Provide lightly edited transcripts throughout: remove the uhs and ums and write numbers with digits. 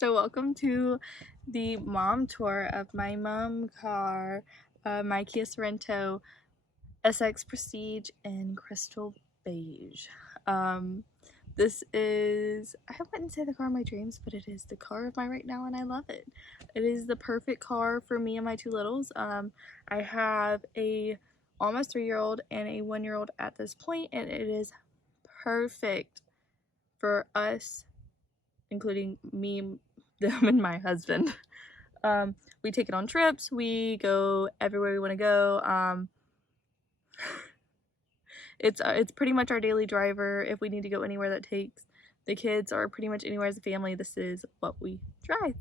So welcome to the mom tour of my mom car, my Kia Sorento SX Prestige in crystal beige. This is, I wouldn't say the car of my dreams, but it is the car of my right now and I love it. It is the perfect car for me and my two littles. I have a almost 3-year-old and a 1-year-old at this point, and it is perfect for us, including me, them, and my husband. We take it on trips, we go everywhere we want to go. It's pretty much our daily driver. If we need to go anywhere that takes the kids or pretty much anywhere as a family, this is what we drive.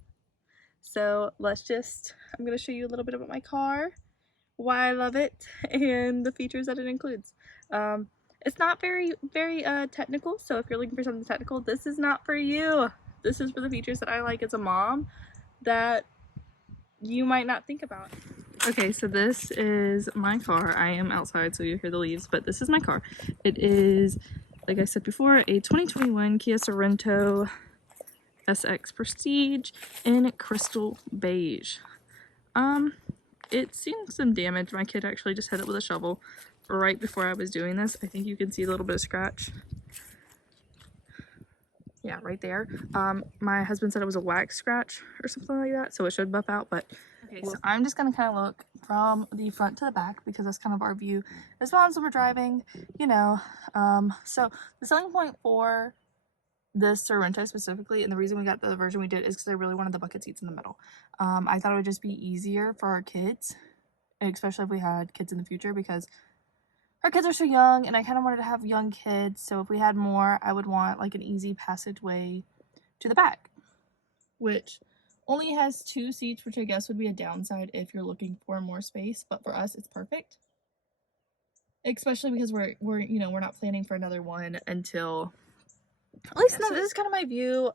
So I'm going to show you a little bit about my car, why I love it, and the features that it includes. It's not very technical, so if you're looking for something technical, this is not for you. This is for the features that I like as a mom that you might not think about. Okay, so this is my car. I am outside, so you hear the leaves, but this is my car. It is, like I said before, a 2021 Kia Sorento SX Prestige in crystal beige. It's seen some damage. My kid actually just hit it with a shovel right before I was doing this. I think you can see a little bit of scratch. Yeah, right there. My husband said it was a wax scratch or something like that, so it should buff out, but okay, so I'm just gonna kind of look from the front to the back because that's kind of our view as well as we're driving, you know. So the selling point for this Sorento specifically, and the reason we got the version we did, is because I really wanted the bucket seats in the middle. I thought it would just be easier for our kids, especially if we had kids in the future, because our kids are so young and I kind of wanted to have young kids, so if we had more, I would want like an easy passageway to the back, which only has 2 seats, which I guess would be a downside if you're looking for more space, but for us it's perfect, especially because we're you know, we're not planning for another one until, at least no, this is kind of my view.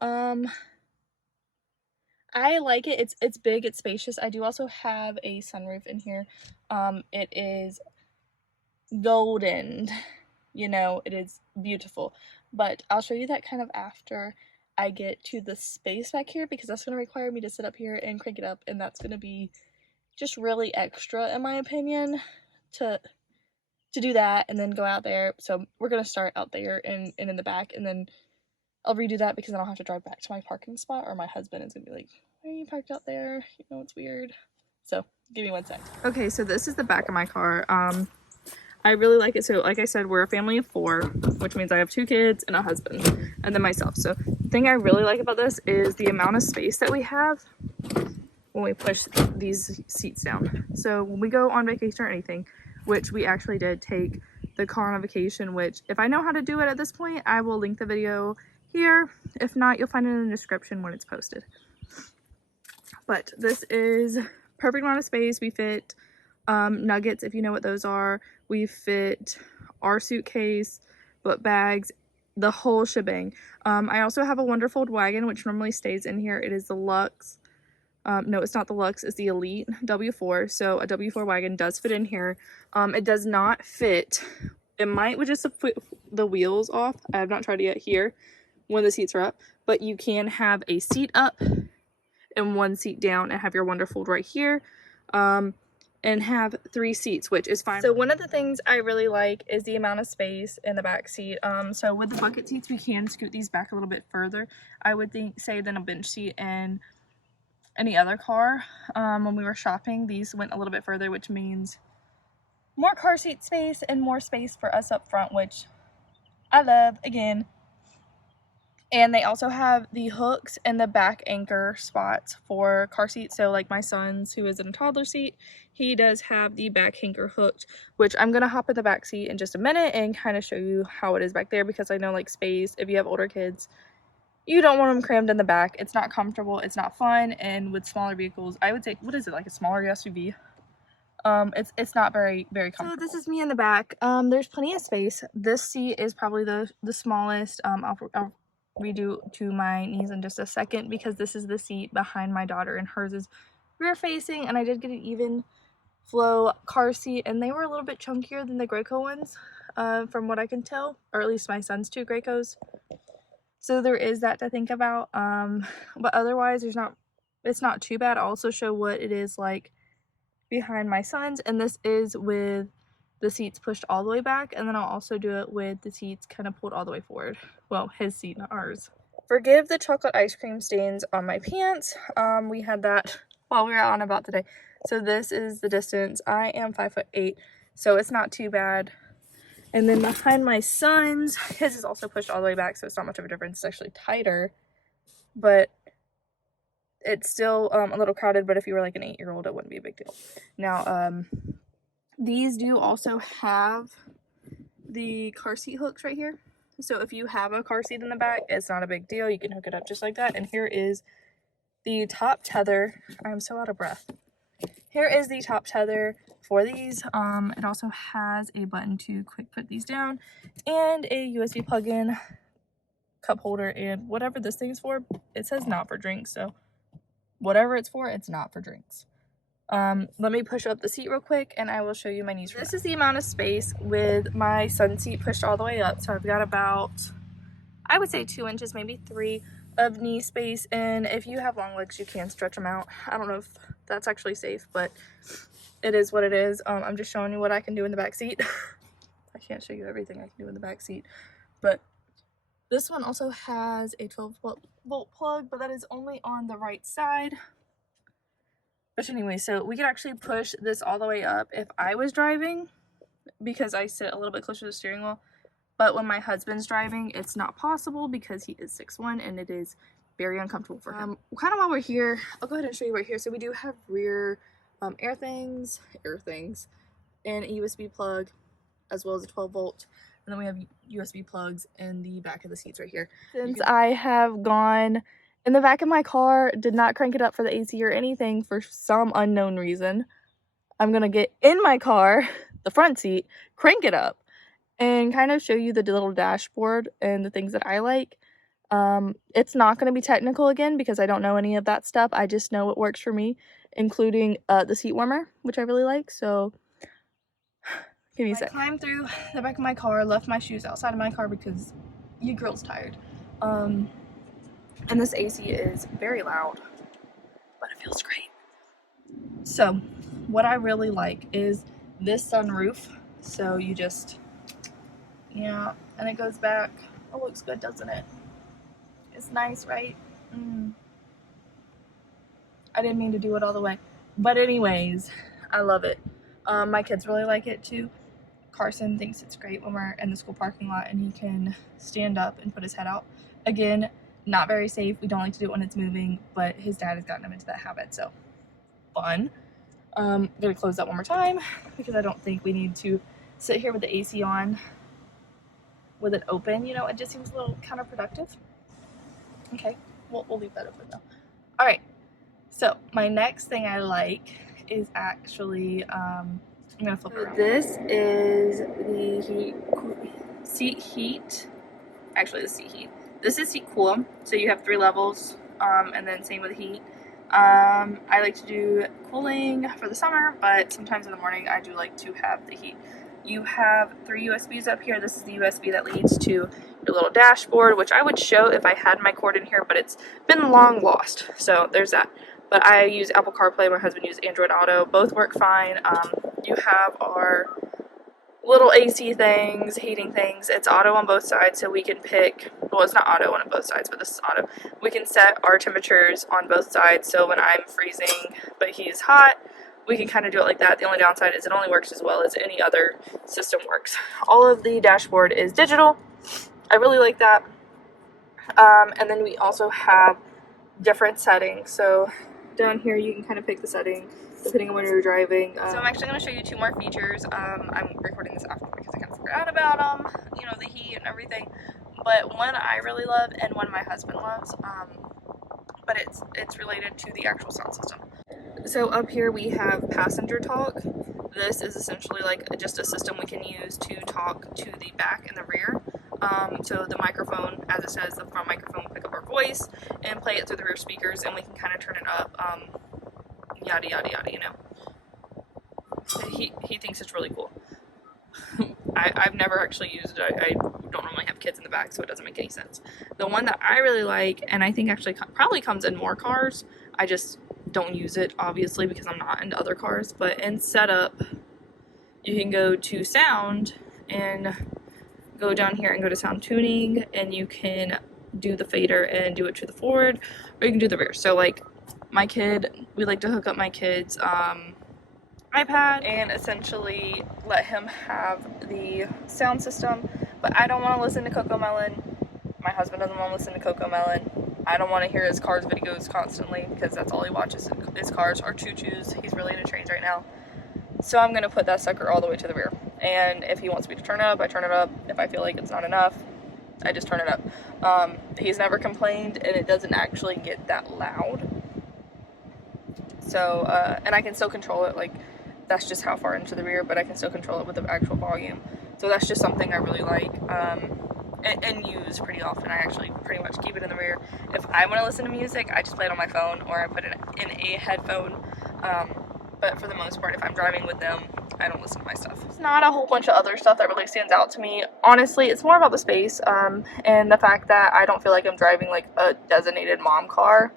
I like it. It's big, it's spacious. I do also have a sunroof in here. It is golden, you know, it is beautiful, but I'll show you that kind of after I get to the space back here, because that's going to require me to sit up here and crank it up, and that's going to be just really extra in my opinion to do that and then go out there. So we're going to start out there and in the back, and then I'll redo that because then I'll have to drive back to my parking spot, or my husband is going to be like, why are you parked out there? You know, it's weird. So give me 1 sec. Okay, so this is the back of my car. I really like it. So like I said, we're a family of 4, which means I have 2 kids and a husband and then myself. So the thing I really like about this is the amount of space that we have when we push these seats down. So when we go on vacation or anything, which we actually did take the car on vacation, which if I know how to do it at this point, I will link the video here. If not, you'll find it in the description when it's posted. But this is perfect amount of space. We fit nuggets, if you know what those are. We fit our suitcase, book bags, the whole shebang. I also have a Wonderfold wagon, which normally stays in here. It is the Lux. No, it's not the Lux, it's the Elite W4. So a W4 wagon does fit in here. It does not fit. It might with just put the wheels off. I have not tried it yet here when the seats are up, but you can have a seat up and 1 seat down and have your Wonderfold right here. And have 3 seats, which is fine. So one of the things I really like is the amount of space in the back seat. So with the bucket seats, we can scoot these back a little bit further, I would say, than a bench seat in any other car. When we were shopping, these went a little bit further, which means more car seat space and more space for us up front, which I love, again. And they also have the hooks and the back anchor spots for car seats. So like my son's, who is in a toddler seat, he does have the back anchor hooked, which I'm going to hop in the back seat in just a minute and kind of show you how it is back there, because I know like space, if you have older kids, you don't want them crammed in the back. It's not comfortable, it's not fun, and with smaller vehicles, I would say, what is it, like a smaller SUV? It's not very comfortable. So this is me in the back. There's plenty of space. This seat is probably the smallest. I'll redo to my knees in just a second, because this is the seat behind my daughter and hers is rear facing, and I did get an even flow car seat, and they were a little bit chunkier than the Graco ones, from what I can tell, or at least my son's 2 Gracos. So there is that to think about. But otherwise it's not too bad. I'll also show what it is like behind my son's, and this is with the seats pushed all the way back, and then I'll also do it with the seats kind of pulled all the way forward. Well, his seat, not ours. Forgive the chocolate ice cream stains on my pants. We had that while we were out and about today. So this is the distance. I am 5'8", so it's not too bad. And then behind my son's, his is also pushed all the way back, so it's not much of a difference. It's actually tighter, but it's still a little crowded. But if you were like an 8-year-old, it wouldn't be a big deal. Now, these do also have the car seat hooks right here. So if you have a car seat in the back, it's not a big deal. You can hook it up just like that. And here is the top tether. I'm so out of breath. Here is the top tether for these. It also has a button to quick put these down and a USB plug-in cup holder, and whatever this thing is for, it says not for drinks, so whatever it's for, it's not for drinks. Let me push up the seat real quick and I will show you my knees. This is the amount of space with my son's seat pushed all the way up, so I've got about, I would say 2 inches, maybe 3 of knee space, and if you have long legs you can stretch them out. I don't know if that's actually safe, but it is what it is. I'm just showing you what I can do in the back seat. I can't show you everything I can do in the back seat, but this one also has a 12-volt plug, but that is only on the right side. But anyway, so we could actually push this all the way up if I was driving, because I sit a little bit closer to the steering wheel. But when my husband's driving, it's not possible because he is 6'1", and it is very uncomfortable for him. Kind of while we're here, I'll go ahead and show you right here. So we do have rear air things, and a USB plug, as well as a 12-volt. And then we have USB plugs in the back of the seats right here. Since I have gone in the back of my car, did not crank it up for the AC or anything for some unknown reason, I'm gonna get in my car, the front seat, crank it up, and kind of show you the little dashboard and the things that I like. It's not going to be technical again because I don't know any of that stuff. I just know what works for me, including the seat warmer, which I really like. So give me a sec. I climbed through the back of my car, left my shoes outside of my car because your girl's tired. And this AC is very loud, but it feels great. So what I really like is this sunroof. So you just, yeah, and it goes back. Oh, it looks good, doesn't it? It's nice, right? I didn't mean to do it all the way. But anyways, I love it. My kids really like it too. Carson thinks it's great when we're in the school parking lot and he can stand up and put his head out. Again, not very safe. We don't like to do it when it's moving, but his dad has gotten him into that habit, so fun. I'm gonna close that one more time because I don't think we need to sit here with the AC on with it open. You know, it just seems a little counterproductive. Okay, we'll leave that open though. All right, so my next thing I like is actually, I'm gonna flip it around. This is the seat heat. Actually, the seat heat. This is seat cool. So you have 3 levels, and then same with heat. I like to do cooling for the summer, but sometimes in the morning I do like to have the heat. You have 3 USBs up here. This is the USB that leads to your little dashboard, which I would show if I had my cord in here, but it's been long lost. So there's that. But I use Apple CarPlay. My husband uses Android Auto. Both work fine. You have our little AC things, heating things. It's auto on both sides, so we can pick, well, it's not auto on both sides, but this is auto. We can set our temperatures on both sides, so when I'm freezing but he's hot, we can kind of do it like that. The only downside is it only works as well as any other system works. All of the dashboard is digital. I really like that. And then we also have different settings. So down here you can kind of pick the setting depending on when you're driving. So I'm actually going to show you 2 more features. I'm recording this after because I kind of forgot about them, you know, the heat and everything. But one I really love and one my husband loves. But it's related to the actual sound system. So up here we have passenger talk. This is essentially like just a system we can use to talk to the back and the rear. So the microphone, as it says, the front microphone will pick up our voice and play it through the rear speakers, and we can kind of turn it up, yada yada yada, you know. He thinks it's really cool. I've never actually used it. I don't normally have kids in the back, so it doesn't make any sense. The one that I really like, and I think actually probably comes in more cars, I just don't use it, obviously, because I'm not into other cars, but in setup, you can go to sound and go down here and go to sound tuning, and you can do the fader and do it to the forward, or you can do the rear. So like my kid, we like to hook up my kid's iPad and essentially let him have the sound system, but I don't want to listen to CoComelon. My husband doesn't want to listen to CoComelon. I don't want to hear his Cars videos constantly because that's all he watches is Cars or choo-choos. He's really into trains right now. So I'm going to put that sucker all the way to the rear. And if he wants me to turn it up, I turn it up. If I feel like it's not enough, I just turn it up. He's never complained, and it doesn't actually get that loud. So, and I can still control it, like, that's just how far into the rear, but I can still control it with the actual volume. So that's just something I really like, and use pretty often. I actually pretty much keep it in the rear. If I want to listen to music, I just play it on my phone, or I put it in a headphone. But for the most part, if I'm driving with them, I don't listen to my stuff. It's not a whole bunch of other stuff that really stands out to me. Honestly, it's more about the space, and the fact that I don't feel like I'm driving like a designated mom car.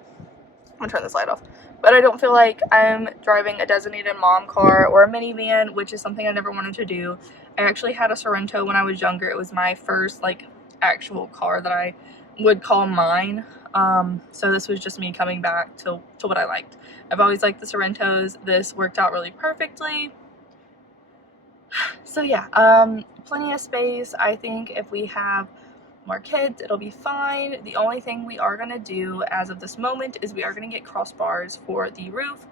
I'm gonna turn this light off. But I don't feel like I'm driving a designated mom car or a minivan, which is something I never wanted to do. I actually had a Sorento when I was younger. It was my first like actual car that I would call mine. So this was just me coming back to what I liked. I've always liked the Sorentos. This worked out really perfectly. So yeah, plenty of space. I think if we have more kids, it'll be fine. The only thing we are going to do as of this moment is we are going to get crossbars for the roof,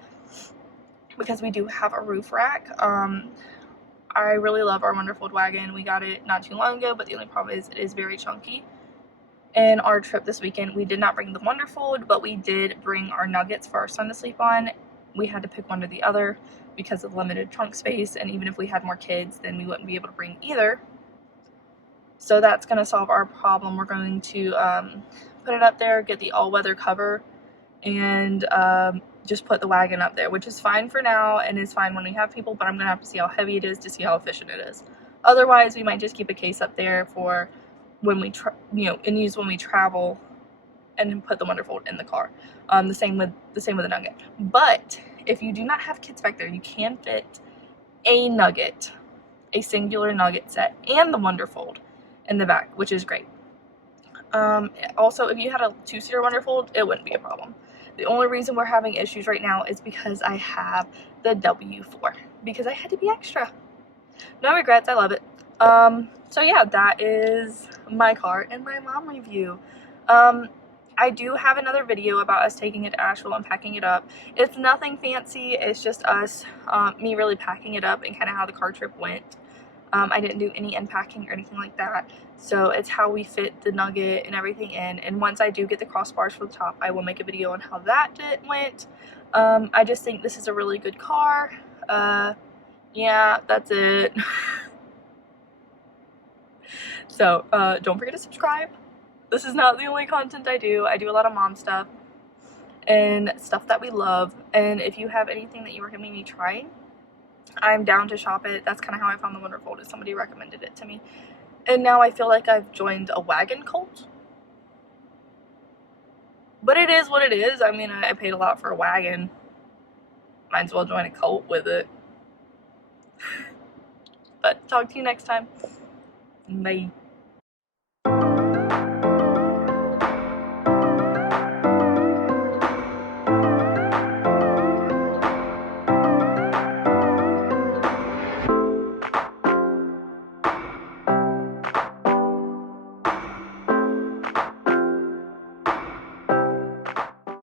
because we do have a roof rack. I really love our Wonderful wagon. We got it not too long ago, but the only problem is it is very chunky. In our trip this weekend, we did not bring the Wonderful, but we did bring our Nuggets for our son to sleep on. We had to pick one or the other because of limited trunk space, and even if we had more kids, then we wouldn't be able to bring either. So that's going to solve our problem. We're going to put it up there, get the all-weather cover, and just put the wagon up there, which is fine for now and is fine when we have people, but I'm going to have to see how heavy it is to see how efficient it is. Otherwise, we might just keep a case up there for when we, and use when we travel, and put the Wonderful in the car. The same with the Nugget. But if you do not have kids back there, you can fit a Nugget, a singular Nugget set, and the Wonderful in the back, which is great. Also, if you had a two-seater Wonderful, it wouldn't be a problem. The only reason we're having issues right now is because I have the W4, because I had to be extra. No regrets, I love it. So yeah, that is my car and my mom review. I do have another video about us taking it to Asheville and packing it up. It's nothing fancy, it's just us, me really packing it up and kind of how the car trip went. I didn't do any unpacking or anything like that, so it's how we fit the Nugget and everything in. And once I do get the crossbars for the top, I will make a video on how that went. I just think this is a really good car. Yeah, that's it. So, don't forget to subscribe. This is not the only content I do. I do a lot of mom stuff and stuff that we love. And if you have anything that you recommend me trying, I'm down to shop it. That's kind of how I found the Wonderful. Somebody recommended it to me. And now I feel like I've joined a wagon cult. But it is what it is. I mean, I paid a lot for a wagon. Might as well join a cult with it. But talk to you next time. Bye.